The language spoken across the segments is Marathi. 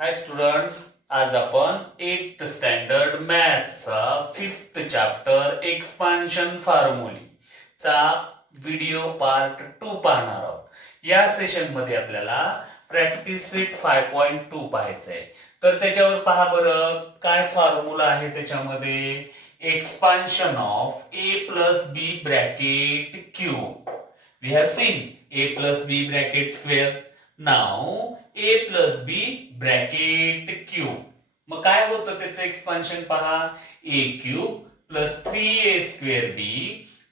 हाय स्टुडंट्स, आज आपण 8th स्टँडर्ड मॅथ्सचा 5th चॅप्टर एक्सपान्शन फॉर्म्युली चा व्हिडिओ पार्ट 2 पाहणार आहोत. या सेशन मध्ये आपल्याला प्रॅक्टिस सेट 5.2 पाहायचं आहे. तर त्याच्यावर पहा बरं काय फॉर्म्युला आहे त्याच्यामध्ये. Expansion of a plus B bracket cube. We have seen a plus b bracket square. Now a plus b bracket cube. मग काय होतं त्याचं एक्सपान्शन पहा. a cube plus 3a square b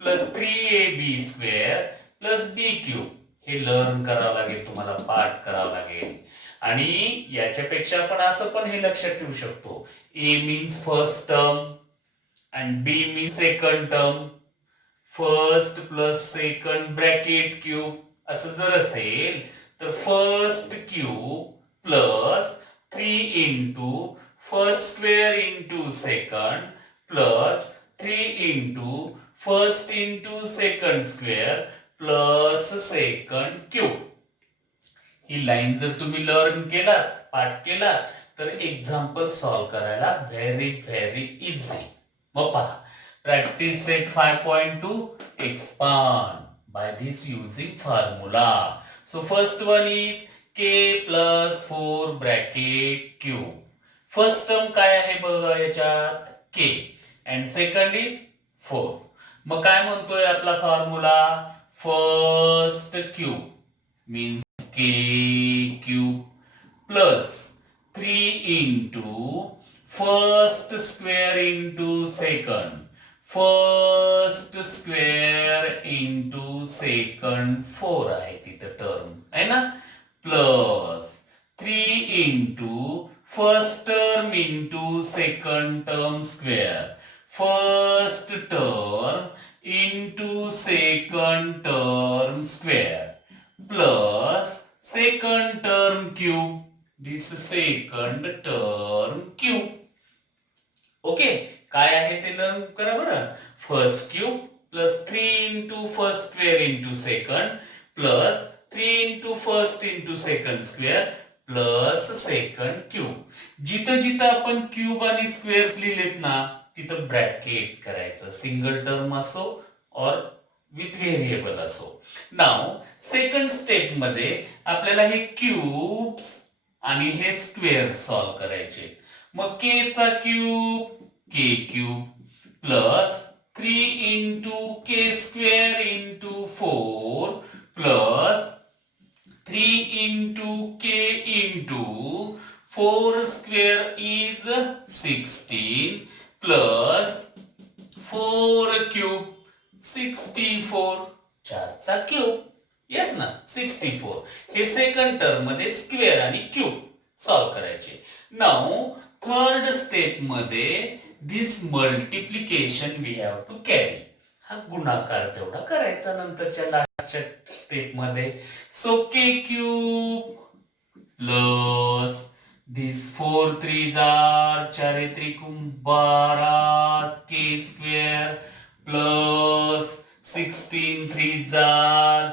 plus 3ab square plus b cube. हे लर्न करावं लागेल, तुम्हाला पाठ करावं लागेल. आणि याच्यापेक्षा आपण असं पण हे लक्षात ठेवू शकतो. a means first term and b means second term. First plus second bracket cube असं जर असेल तर first cube plus 3 into first square into second plus 3 into first into second square plus second cube. ही लाईन जर तुम्ही लर्न केलात, पाठ केलात, तर एक्झाम्पल सॉल्व करायला व्हेरी व्हेरी इझी. मग पहा, practice set 5.2 expand by this using formula. So first one is k plus 4 bracket cube. First term काय आहे बघा याच्यात k and second is 4. मग काय म्हणतोय आपला formula. First cube means k cube plus 3 into first square into second. First square into second 4 आहे तिथं टर्म आहे ना. Plus 3 into first term into second term square. First term into second term square plus second term cube. This second term cube. Okay, काय आहे ते लर्न करा बरं. First cube plus 3 into first square into second plus 3 into first into second square plus second cube. जिथं जिथं आपण क्यूब आणि स्क्वेअर्स लिहिलेत ना तिथं ब्रॅकेट करायचं, सिंगल टर्म असो और विथ व्हेरिएबल असो. नाव सेकंड स्टेप मध्ये आपल्याला हे क्यूब्स आणि हे स्क्वेअर सॉल्व करायचे. मग के चा cube k cube plus 3 into K square into 4 plus 3 into K into 4 square is 16 plus 4 cube 64. 4 चा क्यूब. येस ना, 64. हे सेकंड टर्म मध्ये स्क्वेअर आणि क्यूब सॉल्व करायचे. नाउ थर्ड स्टेप मध्ये this multiplication we have to carry. हा गुणाकार तेवढा करायचा नंतरच्या लास्टच्या स्टेप मध्ये. So K cube plus this 4 3 जार 4 त्रिकुम 12 के स्क्वेअर प्लस 16 3 जार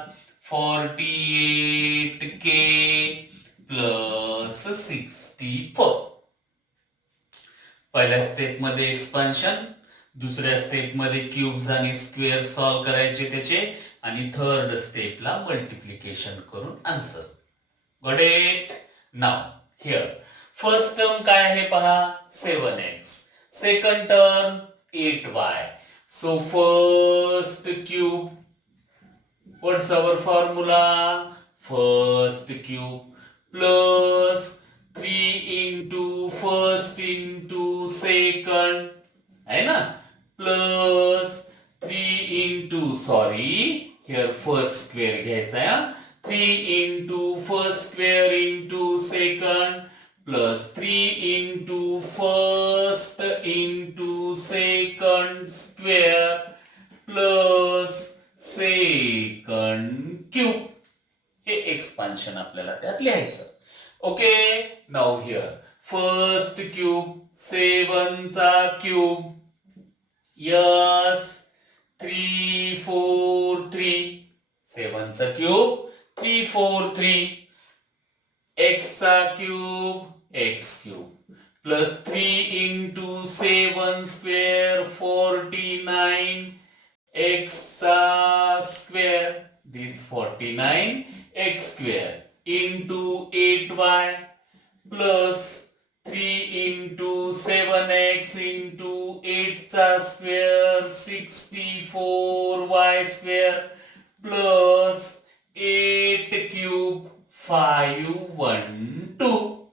48 के प्लस 64. पहिल्या स्टेप मध्ये एक्सपान्शन, दुसऱ्या स्टेप मध्ये क्यूब्स आणि स्क्वेअर सॉल्व करायचे त्याचे, आणि थर्ड स्टेपला मल्टिप्लिकेशन करून answer. Got it. Now here first term काय आहे पहा, 7x. Second term 8y. So first cube, what's our formula. First cube plus 3 into first into second है ना plus 3 into sorry here first square घ्यायचा आहे. 3 into first square into second plus 3 into first into second square plus second cube. हे एक्सपान्शन आपल्याला त्यात लिहायचं. Okay, now here first cube 7 चा क्यूब. यस 3 4 3. 7 चा क्यूब 3 4 3. x चा cube x cube plus 3 into 7 square 49 x चा square this 49 x square into 8y plus 3 into 7x into 8 चा square 64y square plus 8 cube 512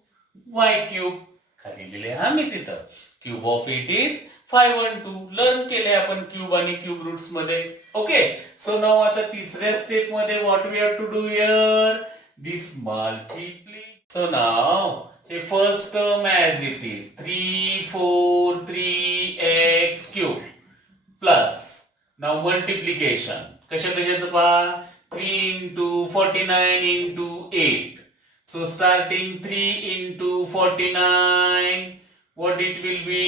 y cube खाली लिहिले हा मी तिथं क्यूब ऑफ 8 इज 512 लर्न केले आपण क्यूब आणि क्यूब रूट्स मध्ये ओके सो नाव आता तिसऱ्या स्टेप मध्ये what we have to do here this multiplication so now हे first term as it is 3 4 3x cube plus now multiplication कशाचं पहा 3 into 49 into 8 so starting 3 into 49 what it will be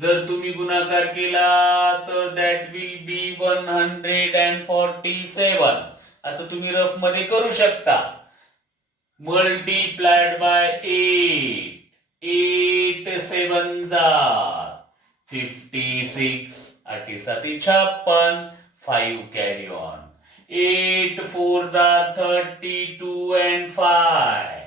जर तुम्ही गुणाकार केला तर that will be 147 असं तुम्ही रफ मध्ये करू शकता multiplied by 8 8 7 are 56 8 7 56 5 carry on 8 4s are 32 and 5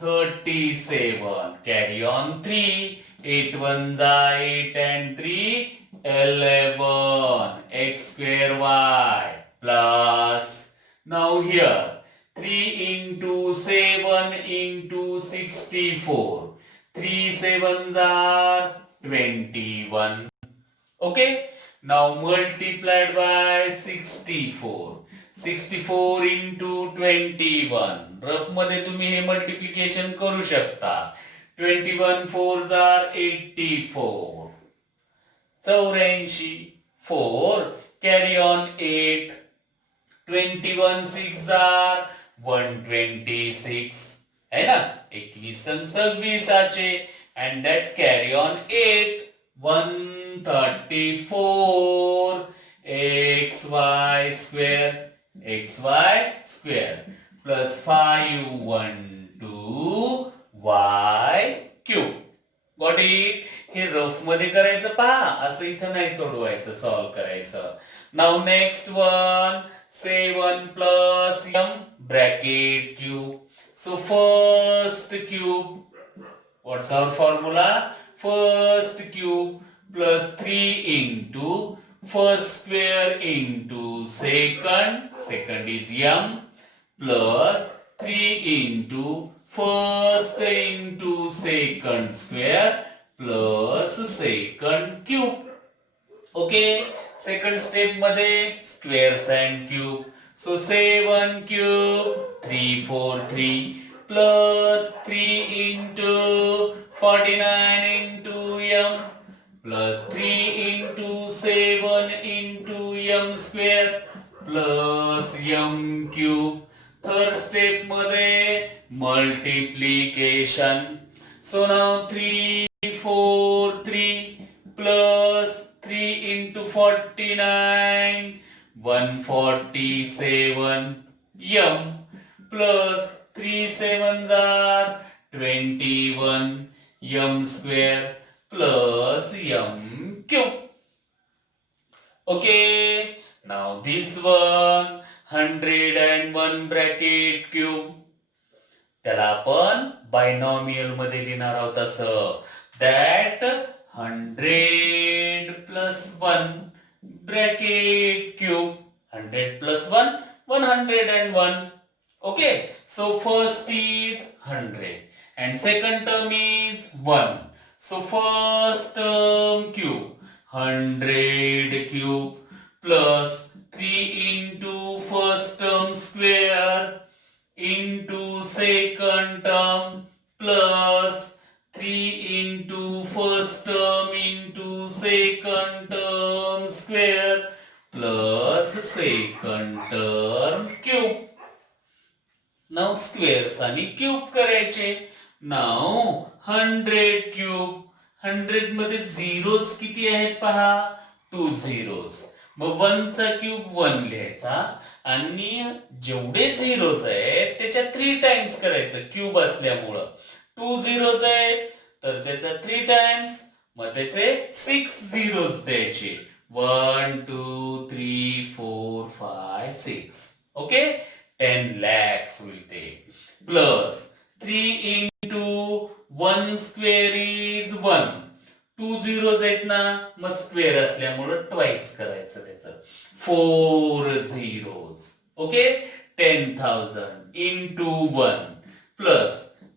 37 carry on 3 8 1s are 8 and 3 11 x square y plus now here 3 into 7 into 64 3 7s are 21 okay now multiplied by 64 64 into 21 rough मध्ये तुम्ही हे मल्टिप्लिकेशन करू शकता 21 4s are 84 84 4 carry on 8 21 6s are 126 है ना 21 26 आचे and that carry on 8 134 xy square plus 512 y cube got it हे रफ मध्ये करायचं पहा असं इथं नाही सोडवायचं सॉल्व करायचं now next one 7 plus m bracket cube so first cube what's our formula first cube plus 3 into first square into second is m plus 3 into first into second square plus second cube okay second step मध्ये squares and cube so 7 cube 343 plus 3 into 49 into m plus 3 into 7 into m square plus m cube third step मध्ये multiplication so now 343 plus 3 into 49 147 m plus 3 7s are 21 m square plus m cube okay now this one 101 bracket cube त्याला आपण बायनॉमियल मध्ये लिहिणार आहोत असं that 100 plus 1 bracket cube 100 plus 1 101 okay so first is 100 and second term is 1 so first term cube 100 cube plus 3 into first term square into second term plus 3 into first term into second term square plus second term cube. Now squares आणि cube करायचे. Now 100 cube 100 मध्ये zeros किती आहेत पहा 2 zeros. मग 1 चा क्यूब 1 लिहायचा आणि जेवढे झिरोज आहेत त्याच्या 3 टाइम्स करायचं क्यूब असल्यामुळं. 2 झिरोज आहेत तर त्याचा 3 टाइम्स, मग त्याचे 6 झिरोज द्यायचे. 1 2 3 4 5 6. Okay, 10 lakhs will take. Plus 3 into 1 square is 1. 2 zeros आहेत ना, मग स्क्वेअर असल्यामुळं ट्वाइस करायचं त्याचं. 4 zeros. Okay, 10,000 into 1 plus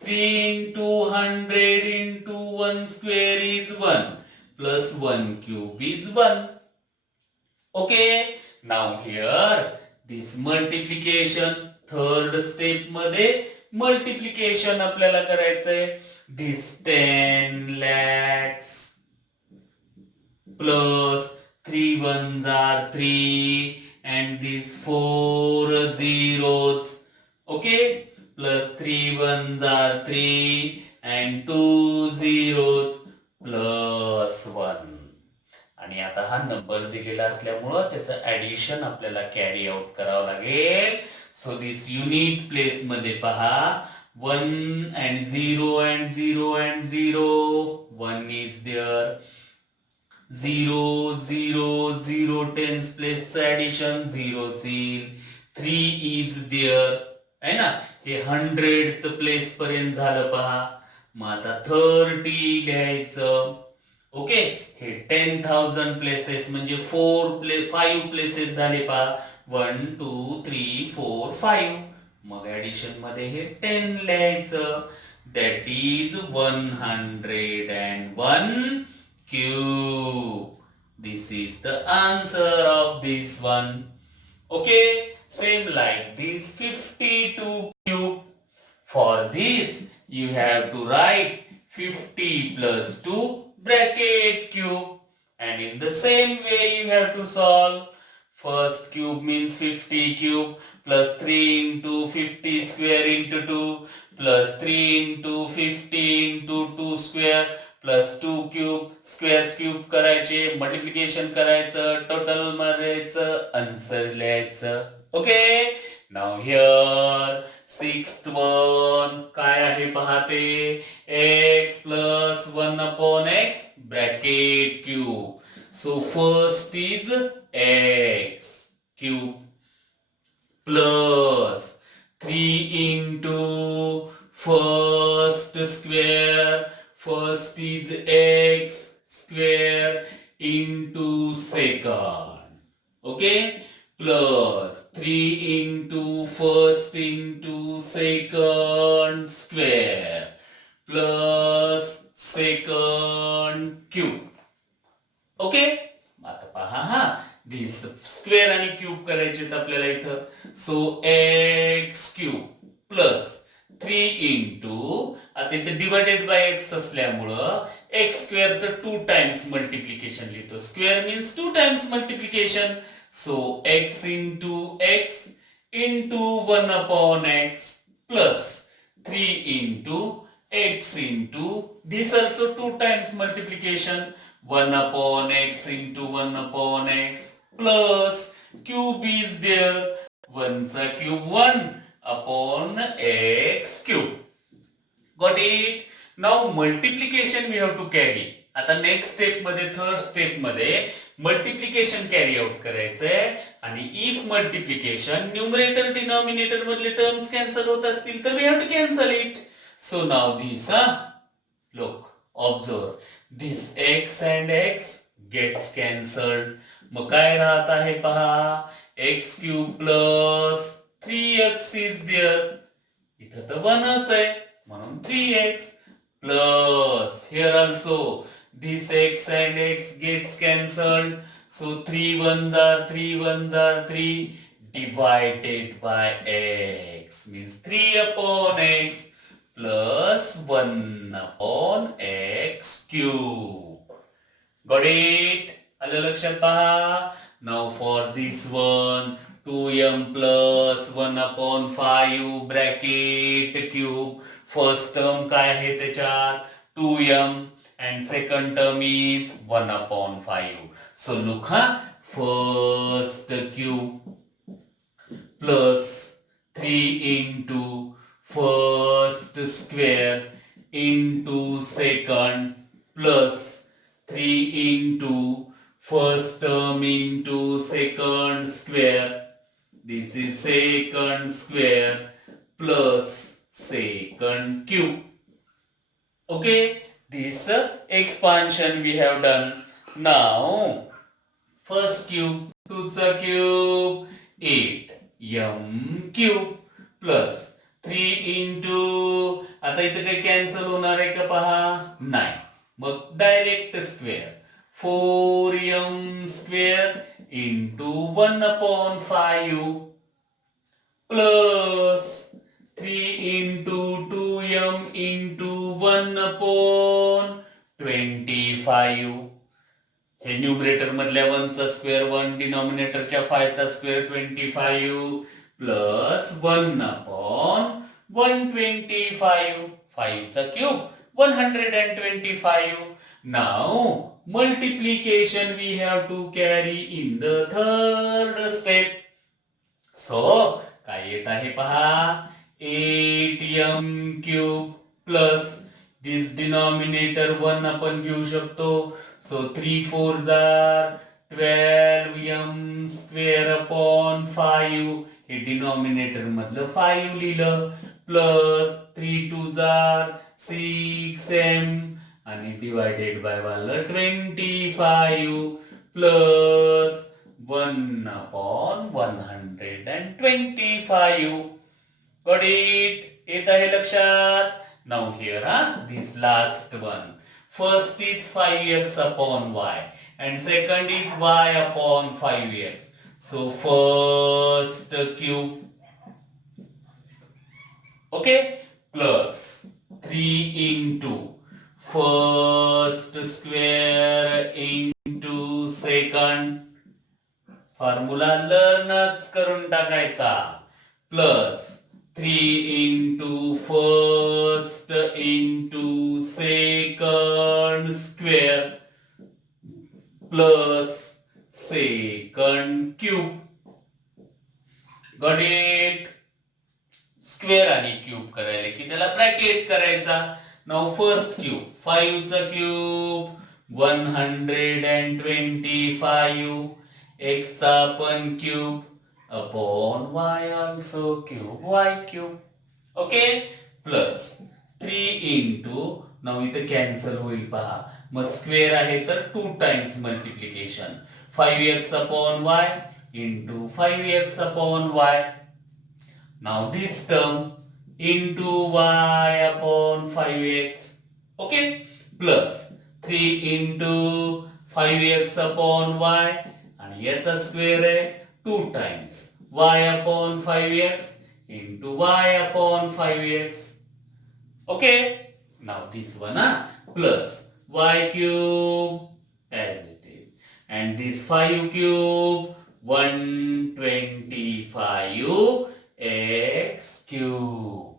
3 into 100 into 1 square is 1 plus 1 cube is 1. Okay, now here this multiplication, third step मध्ये multiplication आपल्याला करायचंय. This 10 lakhs plus 3 ones are 3 and these 4 zeros. Okay, plus 3 ones are 3 and 2 zeros plus 1. आणि आता हा नंबर दिलेला असल्यामुळं त्याचं ऍडिशन आपल्याला कॅरी आउट करावं लागेल. सो दिस युनिट प्लेस मध्ये पहा, 1 and 0 and 0 and 0. 1 is there. 0 0 0 tens place addition 0 0. 3 is there है ना. हे 100th प्लेस पर्यंत झालं पहा. मग आता 30 लिहायचं. ओके, हे 10,000 प्लेसेस म्हणजे 5 प्लेसेस झाले पहा. 1 2 3 4 5. मग ऍडिशन मध्ये हे 10 लिहायचं. That is 101 cube. This is the answer of this one. Okay, same like this 52 cube. For this you have to write 50 plus 2 bracket cube, and in the same way you have to solve. First cube means 50 cube plus 3 into 50 square into 2 plus 3 into 50 into 2 square plus 2 cube. Squares cube करायचे, मल्टिप्लिकेशन करायचं, टोटल मारायचं, आन्सर लिहायचं. Okay, now here sixth one काय आहे पाहते. x plus 1 upon x bracket cube. So first is x cube plus 3 into first square. First is x square into second. Okay, plus 3 into first into second square plus second cube. Okay, आता पहा हा दिस स्क्वेअर आणि क्यूब करायचे आपल्याला इथं. So x cube plus 3 into, आता इथे डिवायडेड बाय एक्स असल्यामुळं एक्स स्क्वेअरचं 2 टाइम्स मल्टिप्लिकेशन लिहितो. Square means 2 times multiplication. So x into x into 1 upon x plus 3 into x into this also 2 times multiplication. 1 upon x into 1 upon x plus cube is there. 1 चा cube 1 upon x cube. Got it? Now multiplication we have to carry. आता नेक्स्ट स्टेप मध्ये, थर्ड स्टेप मध्ये मल्टिप्लिकेशन कॅरी आउट करायचंय. आणि इफ मल्टिप्लिकेशन न्यूमरेटर डिनॉमिनेटर मधले टर्म्स कॅन्सल होत असतील तर we have to cancel it. So now this, look, observe, this x and x gets cancelled. मग काय राहत आहे पहा, x cube plus 3x is there. इथं तर 1च आहे म्हणून 3x plus here also this x and x gets cancelled. So 3 ones are 3 ones are 3 divided by x means 3 upon x plus 1 upon x cube. Got it? आलं लक्षात पहा. Now for this one 2m plus 1 upon 5 bracket cube. First term काय आहे त्याच्यात 2m and second term is 1 upon 5. So look first cube plus 3 into first square into second plus 3 into first term into second square. This is second square plus second cube. Okay, this expansion we have done. Now, first cube, 2 चा cube, 8 m cube plus 3 into, आता इथं काही कॅन्सल होणार आहे का पहा? नाही. मग direct square 4m square into 1 upon 5 plus 3 into 2m into 1 upon 25. हे न्यूमरेटर मधल्या 1 चा स्क्वेअर 1, डिनॉमिनेटरच्या 5 चा स्क्वेअर 25 प्लस 1 अपॉन 125. 5 चा cube 125. Now multiplication we have to carry in the third step. So काय येत आहे पहा? 8m cube plus this denominator 1 आपण घेऊ शकतो. So 3 4s are 12m square upon 5. हे डिनॉमिनेटर मधलं 5 लिहिलं प्लस 3 2s are 6m आणि डिवायडेड बाय वाला 25 प्लस 1 upon 125. Got it? येत आहे लक्षात? Now here, this last one. First is 5x upon y and second is y upon 5x. So first cube, okay, plus 3 into first square into second. Formula लर्नच करून टाकायचा plus 3 into first into second square plus second cube. Got it? Square आणि क्यूब करायला की त्याला ब्रॅकेट करायचा. नाउ फर्स्ट क्यूब 5 चा क्यूब 125 x चा पण cube upon y also cube y cube. Okay plus 3 into, now इथे कॅन्सल होईल पहा. मग स्क्वेअर आहे तर 2 times multiplication 5x upon y into 5x upon y. Now this term into y upon 5x. Okay, plus 3 into 5x upon y आणि याचा स्क्वेअर आहे 2 times y upon 5x into y upon 5x. Okay, now this one plus y cube as it is and this 5 cube 125 x cube.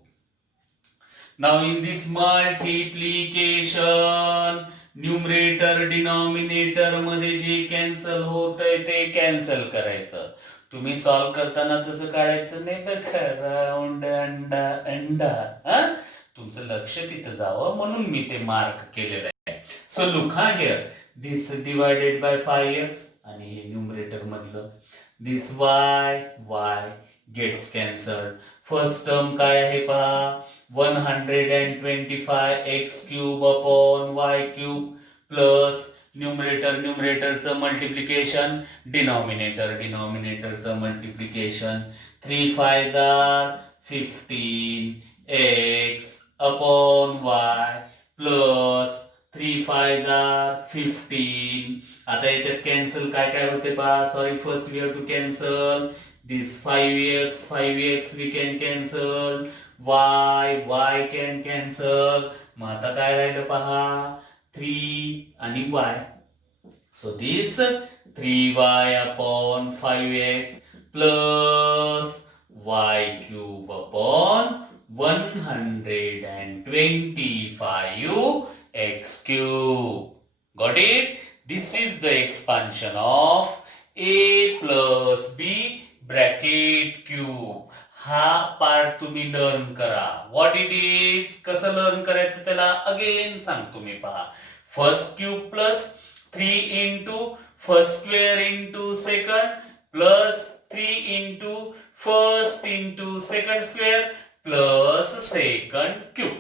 Now in this multiplication numerator denominator मध्ये जे कॅन्सल होतंय ते कॅन्सल करायचं. तुम्ही सॉल्व करताना तसं काढायचं नाही बरं. राऊंड अंडा अंडा, तुमचं लक्ष तिथं जावं म्हणून मी ते मार्क केलेलं आहे. So look here, this divided by 5x आणि हे न्यूमरेटर मधलं this y gets cancelled. First term काय आहे पहा 125 x cube upon y cube plus न्यूमरेटरचं मल्टिप्लिकेशन डिनॉमिनेटरचं मल्टिप्लिकेशन 3 5s are 15 x upon y plus 3 5s are 15. आता याच्यात कॅन्सल काय काय होते पहा. Sorry, first we have to cancel this 5x we can cancel, y can cancel. मग आता काय राहिलं पहा 3 आणि y. So this 3y upon 5x plus y cube upon 125 x cube. Got it? This is the expansion of a plus b bracket cube हा पार्ट तुम्ही लर्न करा. व्हॉट इट इज, कसं लर्न करायचं त्याला अगेन सांगतो मी. पहा, first cube plus 3 into first square into second plus 3 into first into second square plus second cube.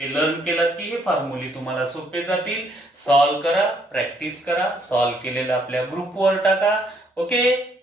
हे लर्न केलं की हे फॉर्म्युले तुम्हाला सोपे जातील. सॉल्व्ह करा, प्रॅक्टिस करा. सॉल्व्ह केलेलं आपल्या ग्रुपवर टाका. ओके.